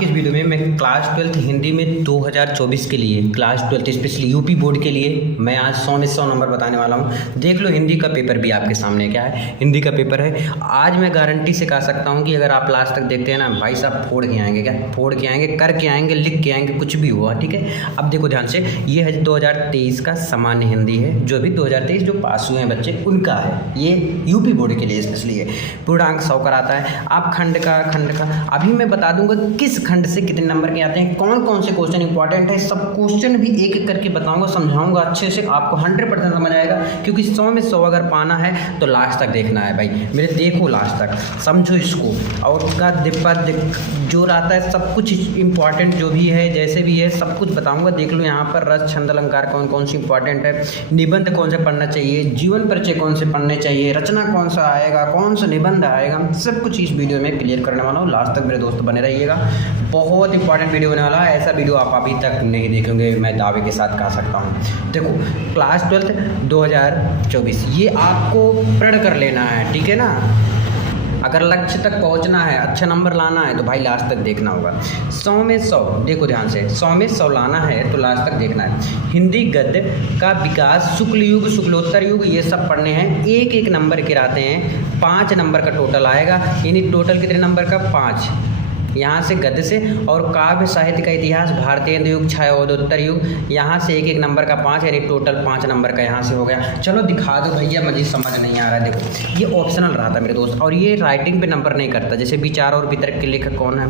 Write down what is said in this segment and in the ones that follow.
की इस वीडियो में मैं क्लास 12 हिंदी में 2024 के लिए क्लास 12 स्पेशली यूपी बोर्ड के लिए मैं आज 100 में 100 नंबर बताने वाला हूं। देख लो, हिंदी का पेपर भी आपके सामने क्या है, हिंदी का पेपर है। आज मैं गारंटी से कह सकता हूं कि अगर आप लास्ट तक देखते हैं ना भाई साहब, फोड़ के आएंगे, क्या फोड़ के आएंगे, करके आएंगे, लिख के आएंगे, कुछ भी हुआ। ठीक है, अब देखो ध्यान से, ये है 2023 का सामान्य हिंदी है, जो भी 2023 जो पास हुए हैं बच्चे उनका है। ये यूपी बोर्ड के लिए स्पेशली है। पूर्णांक 100 का आता है। आप खंड का अभी मैं बता दूंगा किस खंड से कितने नंबर के आते हैं, कौन कौन से क्वेश्चन इंपॉर्टेंट है, सब क्वेश्चन भी एक एक करके बताऊंगा, समझाऊंगा अच्छे से, आपको 100% समझ आएगा। क्योंकि 100 में 100 अगर पाना है तो लास्ट तक देखना है भाई मेरे, देखो लास्ट तक, समझो इसको। और का दिप्पद जो आता है सब कुछ इंपॉर्टेंट जो भी है, जैसे भी है सब कुछ बताऊंगा। देख लो यहाँ पर रस छंद अलंकार कौन कौन सी इंपॉर्टेंट है, निबंध कौन से पढ़ना चाहिए, जीवन परिचय कौन से पढ़ने चाहिए, रचना कौन सा आएगा, कौन सा निबंध आएगा, सब कुछ इस वीडियो में क्लियर करने वाला हूँ। लास्ट तक मेरे दोस्त बने रहिएगा, बहुत इंपॉर्टेंट वीडियो होने वाला है। ऐसा वीडियो आप अभी तक नहीं देखेंगे, मैं दावे के साथ कह सकता हूँ। देखो क्लास 12 2024 ये आपको प्रण कर लेना है, ठीक है ना। अगर लक्ष्य तक पहुंचना है, अच्छा नंबर लाना है तो भाई लास्ट तक देखना होगा। 100 में 100 देखो ध्यान से, 100 में 100 लाना है तो लास्ट तक देखना है। हिंदी गद्य का विकास, शुक्ल युग, शुक्लोत्तर युग, ये सब पढ़ने हैं। एक एक नंबर गिराते हैं, 5 नंबर का टोटल आएगा। यानी टोटल कितने नंबर का, 5 यहाँ से गद्य से। और काव्य साहित्य का इतिहास, भारतीय युग, छायोदोत्तर युग, यहाँ से एक एक नंबर का 5, यानी टोटल 5 नंबर का यहाँ से हो गया। चलो दिखा दो भैया, मुझे समझ नहीं आ रहा है। देखो ये ऑप्शनल रहा था मेरे दोस्त, और ये राइटिंग पे नंबर नहीं करता। जैसे विचार और वितर्क के लेखक कौन है,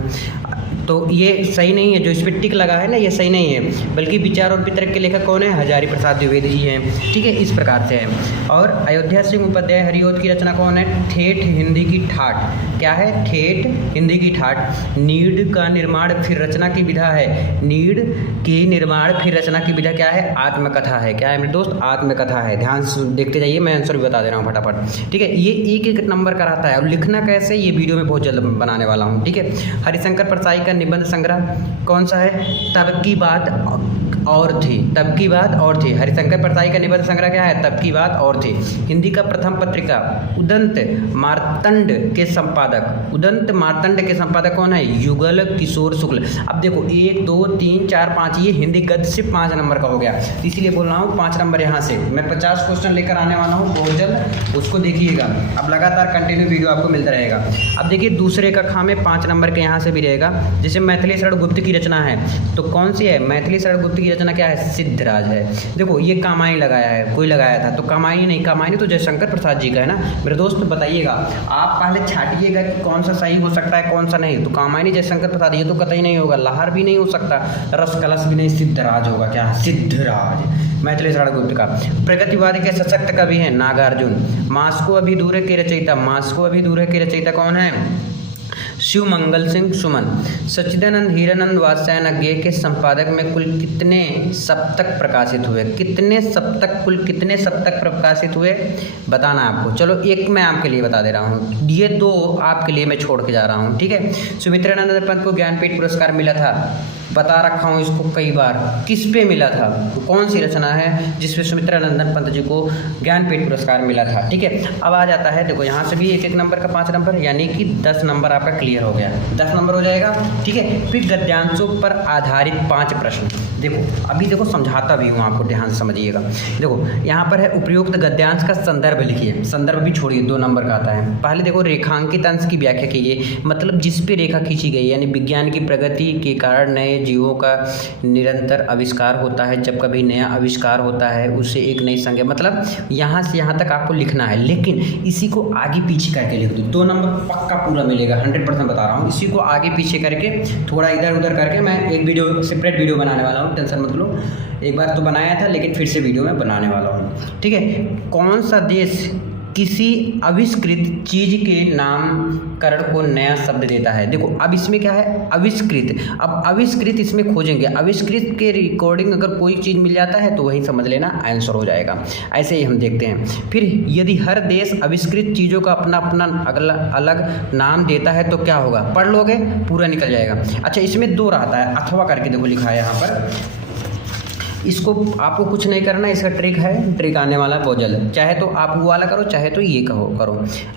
तो ये सही नहीं है। जो इस पर टिक लगा है ना, ये सही नहीं है, बल्कि विचार और वितर्क के लेखक कौन है, हजारी प्रसाद द्विवेदी जी हैं। ठीक है, इस प्रकार से है। और अयोध्या सिंह उपाध्याय हरिओद की रचना कौन है, ठेठ हिंदी की ठाठ, क्या है, ठेठ हिंदी की ठाठ। नीड का निर्माण फिर रचना की विधा है, नीड की निर्माण फिर रचना की विधा क्या है, आत्मकथा है। क्या है मेरे दोस्त, आत्मकथा है। ध्यान से देखते जाइए, मैं आंसर भी बता दे रहा हूँ फटाफट। ठीक है, ये एक एक नंबर का रहता है। और लिखना कैसे, ये वीडियो में बहुत जल्द बनाने वाला हूँ। ठीक है, हरिशंकर परसाई का निबंध संग्रह कौन सा है, तब की बात और थी, तब की बात और थी। हरिशंकर परसाई का निबंध संग्रह क्या है, तब की बात और थी। हिंदी का प्रथम पत्रिका उदंत मार्तंड के संपादक, उदंत मार्तंड के संपादक कौन है, युगल किशोर शुक्ल। अब देखो 1 2 3 4 5, ये हिंदी गद्य से 5 नंबर का हो गया, इसीलिए बोल रहा हूँ 5 नंबर यहाँ से। मैं 50 क्वेश्चन लेकर आने वाला हूँ बहुत जल्द, उसको देखिएगा। अब लगातार कंटिन्यू वीडियो आपको मिलता रहेगा। अब देखिए दूसरे कक्षा में 5 नंबर के यहाँ से भी रहेगा। जैसे मैथिली शरण गुप्त की रचना है, तो कौन सी है, मैथिली शरण गुप्त की रचना क्या है, सिद्धराज है। देखो ये कामायनी लगाया है, कोई लगाया था, तो कामायनी नहीं, कामायनी तो जयशंकर प्रसाद जी का है ना मेरे दोस्त। बताइएगा आप, पहले छाटिएगा कि कौन सा सही हो सकता है, कौन सा नहीं। तो कामायनी जयशंकर प्रसाद, ये तो कतई नहीं होगा। लहर भी नहीं हो सकता, रस कलश भी नहीं, सिद्धराज होगा। क्या है, सिद्धराज। मैथिली शरण गुप्त का। प्रगतिवादी के सशक्त कवि हैं नागार्जुन। मास्को अभिधूरे के रचयिता, मास्को अभिधूरे के रचयिता कौन है, शिव मंगल सिंह सुमन। सच्चिदानंद हीरानंद वात्स्यायन के संपादक में कुल कितने सप्तक प्रकाशित हुए, कितने सप्तक, कुल कितने सप्तक प्रकाशित हुए बताना आपको। चलो एक मैं आपके लिए बता दे रहा हूँ, ये 2 आपके लिए मैं छोड़ के जा रहा हूँ। ठीक है, सुमित्रानंद पंत को ज्ञानपीठ पुरस्कार मिला था, बता रखा हूँ इसको कई बार, किस पे मिला था, तो कौन सी रचना है जिसपे सुमित्रानंदन पंत जी को ज्ञानपीठ पुरस्कार मिला था। ठीक है, अब आ जाता है, देखो यहाँ से भी एक एक नंबर का 5 नंबर, यानी कि 10 नंबर आपका क्लियर हो गया, 10 नंबर हो जाएगा। ठीक है, फिर गद्यांशों पर आधारित 5 प्रश्न। देखो अभी देखो समझाता भी हूँ आपको, ध्यान से समझिएगा। देखो यहाँ पर है, उपयुक्त गद्यांश का संदर्भ लिखिए, संदर्भ भी छोड़िए, 2 नंबर का आता है। पहले देखो रेखांकित अंश की व्याख्या कीजिए, मतलब जिस पे रेखा खींची गई, यानी विज्ञान की प्रगति के कारण नए जीवों का निरंतर आविष्कार होता है। जब कभी नया आविष्कार होता है उससे एक नई संज्ञा, मतलब यहाँ से यहाँ तक आपको लिखना है, लेकिन इसी को आगे पीछे करके लिख दो, 2 नंबर पक्का पूरा मिलेगा, 100% बता रहा हूँ। इसी को आगे पीछे करके, थोड़ा इधर उधर करके मैं एक वीडियो सेपरेट वीडियो बनाने वाला हूँ, टेंशन मत लो। एक बार तो बनाया था, लेकिन फिर से वीडियो में बनाने वाला हूँ। ठीक है, कौन सा देश किसी आविष्कृत चीज के नामकरण को नया शब्द देता है। देखो अब इसमें क्या है, आविष्कृत। अब आविष्कृत इसमें खोजेंगे, आविष्कृत के रिकॉर्डिंग अगर कोई चीज़ मिल जाता है तो वही समझ लेना आंसर हो जाएगा। ऐसे ही हम देखते हैं। फिर यदि हर देश आविष्कृत चीज़ों का अपना अपना अगला अलग नाम देता है तो क्या होगा, पढ़ लोगे पूरा निकल जाएगा। अच्छा इसमें 2 रहता है, अथवा करके देखो लिखा है यहाँ पर। इसको आपको कुछ नहीं करना, इसका ट्रिक है, ट्रिक आने वाला है बहुत जल्द। चाहे तो आप वो वाला करो, चाहे तो ये करो,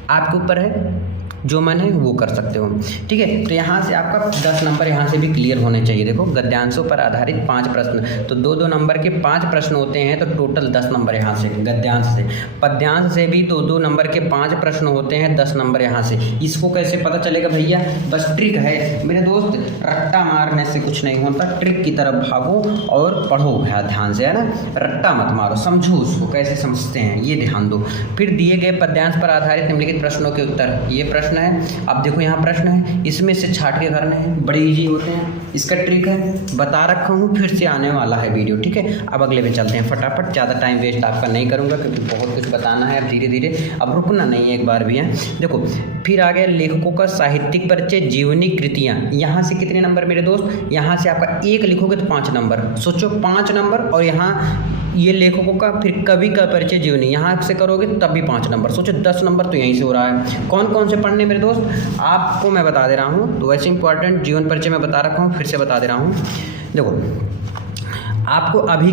आपके ऊपर है। जो मन है वो कर सकते हो। ठीक है, तो यहाँ से आपका 10 नंबर यहाँ से भी क्लियर होने चाहिए। देखो गद्यांशों पर आधारित 5 प्रश्न, तो 2-2 नंबर के 5 प्रश्न होते हैं, तो टोटल 10 नंबर यहाँ से गद्यांश से। पद्यांश से भी 2-2 नंबर के 5 प्रश्न होते हैं, 10 नंबर यहाँ से। इसको कैसे पता चलेगा भैया? बस ट्रिक है मेरे दोस्त, रट्टा मारने से कुछ नहीं होता, ट्रिक की तरफ भागो और पढ़ो ध्यान से, है ना। रट्टा मत मारो, समझो उसको कैसे समझते हैं ये ध्यान दो। फिर दिए गए पद्यांश पर आधारित निम्नलिखित प्रश्नों के उत्तर, ये प्रश्न है। अब देखो यहाँ प्रश्न है, इसमें से छाट के करने हैं, बड़े इजी होते हैं। इसका ट्रिक है बता रखा हूँ, फिर से आने वाला है वीडियो। ठीक है, अब अगले में चलते हैं फटाफट, ज़्यादा टाइम वेस्ट आपका नहीं करूँगा क्योंकि बहुत कुछ बताना है। अब धीरे धीरे, अब रुकना नहीं है एक बार भी है। देखो फिर आ गया लेखकों का साहित्यिक परिचय, जीवनी कृतियाँ। यहाँ से कितने नंबर मेरे दोस्त? यहाँ से आपका 1 लिखोगे तो 5 नंबर, सोचो 5 नंबर। और यहाँ ये लेखकों का, फिर कवि का परिचय, जीवनी, यहाँ से करोगे तब भी 5 नंबर, सोचो 10 नंबर तो यहीं से हो रहा है। कौन कौन से पढ़ने मेरे दोस्त आपको मैं बता दे रहा हूँ, तो वैसे इंपॉर्टेंट जीवन परिचय मैं बता रखा हूँ, फिर से बता दे रहा हूँ। देखो आपको अभी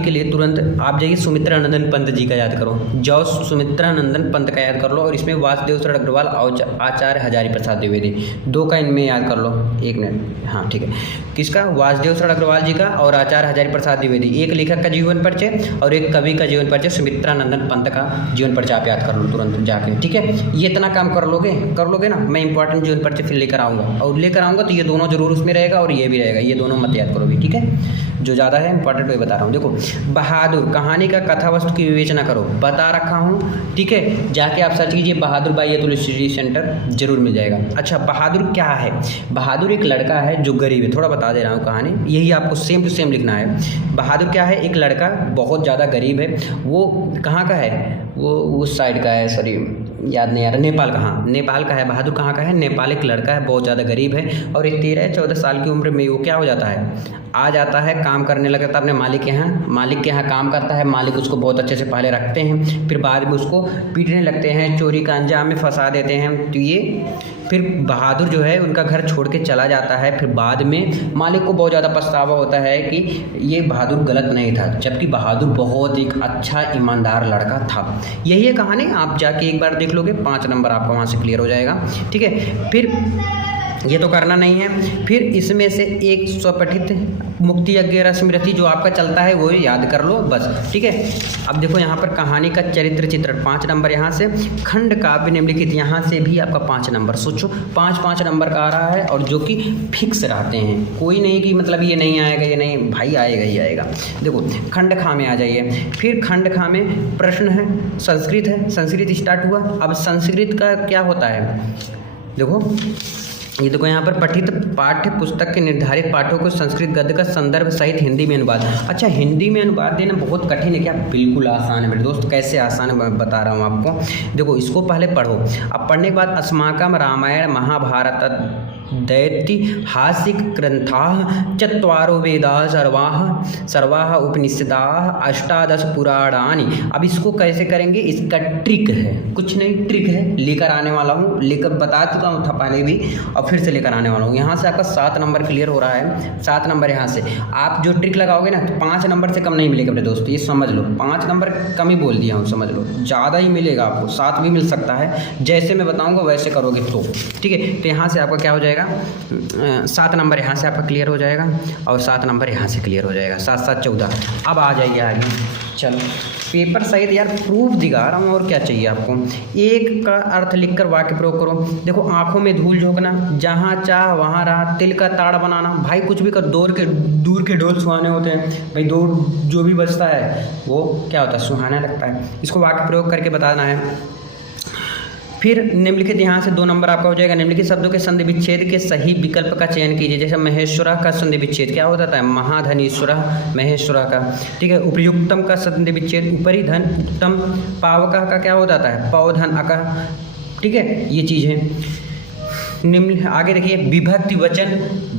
के लिए तुरंत आप जाइए सुमित्रा नंदन पंत जी का याद करो, जाओ सुमित्रा नंदन पंत का याद कर लो, और इसमें वासुदेव शरण अग्रवाल और आचार्य हजारी प्रसाद द्विवेदी, 2 का इनमें याद कर लो। 1 मिनट, हाँ ठीक है, किसका? वासुदेव शरण अग्रवाल जी का और आचार्य हजारी प्रसाद द्विवेदी। एक लेखक का जीवन परिचय और एक कवि का जीवन परिचय, सुमित्रा नंदन पंत का जीवन परिचय आप याद कर लो तुरंत जाके। ठीक है, ये इतना काम कर लोगे ना, मैं इंपॉर्टेंट जीवन परिचय फिर लेकर आऊँगा, और लेकर आऊँगा तो ये दोनों जरूर उसमें रहेगा और ये भी रहेगा, ये दोनों मत याद करोगे। ठीक है, जो ज़्यादा है इंपॉर्टेंट वही बता रहा हूँ। देखो बहादुर कहानी का कथा वस्तु की विवेचना करो, बता रखा हूँ। ठीक है, जाके आप सर्च कीजिए बहादुर बाई अतुल स्टडी सेंटर, जरूर मिल जाएगा। अच्छा बहादुर क्या है? बहादुर एक लड़का है जो गरीब है, थोड़ा बता दे रहा हूँ कहानी, यही आपको सेम टू सेम लिखना है। बहादुर क्या है? एक लड़का बहुत ज़्यादा गरीब है, वो कहाँ का है? वो उस साइड का है, सॉरी याद नहीं आ रहा, नेपाल का, हाँ नेपाल का है। बहादुर कहाँ का है? नेपाल। एक लड़का है बहुत ज़्यादा गरीब है, और एक 13-14 साल की उम्र में वो क्या हो जाता है, आ जाता है, काम करने लगता है अपने मालिक के यहाँ काम करता है। मालिक उसको बहुत अच्छे से पहले रखते हैं, फिर बाद में उसको पीटने लगते हैं, चोरी का अंजाम में फंसा देते हैं। तो ये फिर बहादुर जो है उनका घर छोड़ के चला जाता है। फिर बाद में मालिक को बहुत ज़्यादा पछतावा होता है कि ये बहादुर गलत नहीं था, जबकि बहादुर बहुत एक अच्छा ईमानदार लड़का था। यही है कहानी, आप जाके एक बार देख लोगे, 5 नंबर आपका वहाँ से क्लियर हो जाएगा। ठीक है, फिर ये तो करना नहीं है। फिर इसमें से एक स्वपठित मुक्ति अज्ञेरा स्मृति जो आपका चलता है वो याद कर लो बस। ठीक है, अब देखो यहाँ पर कहानी का चरित्र चित्रण 5 नंबर यहाँ से। खंड काव्य निम्नलिखित, यहाँ से भी आपका 5 नंबर, सोचो 5-5 नंबर का आ रहा है, और जो कि फिक्स रहते हैं, कोई नहीं कि मतलब ये नहीं आएगा, ये नहीं भाई, आएगा ही आएगा। देखो खंड खा में आ जाइए। फिर खंड खा में प्रश्न है, संस्कृत है, संस्कृत स्टार्ट हुआ। अब संस्कृत का क्या होता है? देखो ये देखो यहाँ पर पठित पाठ्य पुस्तक के निर्धारित पाठों को संस्कृत गद्य का संदर्भ सहित हिंदी में अनुवाद। अच्छा हिंदी में अनुवाद देना बहुत कठिन है क्या? बिल्कुल आसान है मेरे दोस्त। कैसे आसान है मैं बता रहा हूँ आपको। देखो इसको पहले पढ़ो, अब पढ़ने के बाद अस्माकं रामायण महाभारत दैतिहासिक ग्रंथाः चत्वारो वेदाः सर्वाः उपनिषदाः अष्टादश पुराणानि। अब इसको कैसे करेंगे? इसका ट्रिक है, कुछ नहीं ट्रिक है, लेकर आने वाला हूँ, लेकर बता चुका हूँ था पहले भी, और फिर से लेकर आने वाला हूँ। यहाँ से आपका 7 नंबर क्लियर हो रहा है। 7 नंबर यहाँ से आप जो ट्रिक लगाओगे ना तो 5 नंबर से कम नहीं मिलेगा मेरे दोस्त, ये समझ लो। 5 नंबर कम ही बोल दिया हूँ, समझ लो, ज़्यादा ही मिलेगा आपको, 7 भी मिल सकता है। जैसे मैं बताऊँगा वैसे करोगे तो ठीक है। तो यहाँ से आपका क्या हो जाएगा? 7 नंबर यहाँ से आपका क्लियर हो जाएगा, और 7 नंबर यहाँ से क्लियर हो जाएगा। 7-7 14। अब आ जाइए आगे, चलो पेपर सहित यार प्रूफ दिखा रहा हूँ, और क्या चाहिए आपको। एक का अर्थ लिखकर वाक्य प्रयोग करो। देखो आंखों में धूल झोंकना, जहाँ चाह वहाँ रहा, तिल का ताड़ बनाना। भाई कुछ भी कर, दूर के ढोल सुहाने होते हैं भाई, दूर जो भी बजता है वो क्या होता है? सुहाना लगता है। इसको वाक्य प्रयोग करके बताना है। फिर निम्नलिखित यहाँ से 2 नंबर आपका हो जाएगा। निम्नलिखित शब्दों के संधि विच्छेद के सही विकल्प का चयन कीजिए। जैसे महेश्वरा का संधि विच्छेद क्या होता है? महाधनीश्वरा, महेश्वरा का। ठीक है, उपयुक्तम का संधि विच्छेद उपरि धन उत्तम, पावका का क्या हो जाता है? पवधन अका। ठीक है, ये चीज़ है। निम्न आगे देखिए, विभक्ति वचन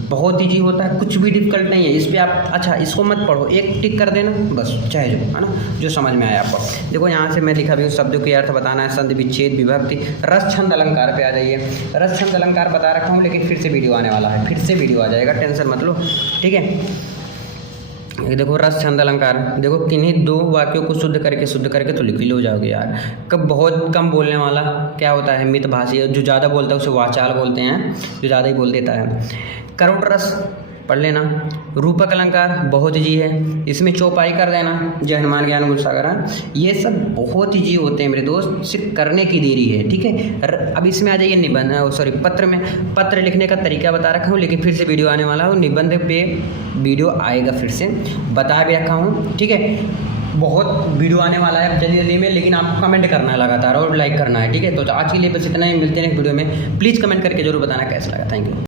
बहुत ईजी होता है, कुछ भी डिफिकल्ट नहीं है इस पर आप। अच्छा इसको मत पढ़ो, एक टिक कर देना बस, चाहे जो है ना, जो समझ में आया आपको। देखो यहाँ से मैं लिखा भी हूँ, शब्दों के अर्थ बताना है, संधि विच्छेद विभक्ति। रस छंद अलंकार पे आ जाइए। रस छंद अलंकार बता रखा हूँ, लेकिन फिर से वीडियो आने वाला है, फिर से वीडियो आ जाएगा, टेंशन मत लो। ठीक है, ये देखो रस छंद अलंकार, देखो किन्हीं दो वाक्यों को शुद्ध करके तो लिख ही लो जाओगे यार। कब बहुत कम बोलने वाला क्या होता है, मितभाषी, जो ज़्यादा बोलता है उसे वाचाल बोलते हैं, जो ज़्यादा ही बोल देता है। करुण रस पढ़ लेना। रूपक अलंकार बहुत जी है, इसमें चौपाई कर देना, जय हनुमान ज्ञान गुण सागर। ये सब बहुत जी होते हैं मेरे दोस्त, सिर्फ करने की देरी है, ठीक है। अब इसमें आ जाइए निबंध, सॉरी पत्र में। पत्र लिखने का तरीका बता रखा हूँ, लेकिन फिर से वीडियो आने वाला हूँ, निबंध पे वीडियो आएगा, फिर से बता भी रखा हूँ, ठीक है। बहुत वीडियो आने वाला है जल्दी जल्दी में, लेकिन आपको कमेंट करना है लगातार और लाइक करना है, ठीक है। तो आज के लिए बस इतना ही, मिलते हैं नेक्स्ट वीडियो में। प्लीज़ कमेंट करके जरूर बताना कैसा लगा। Thank you.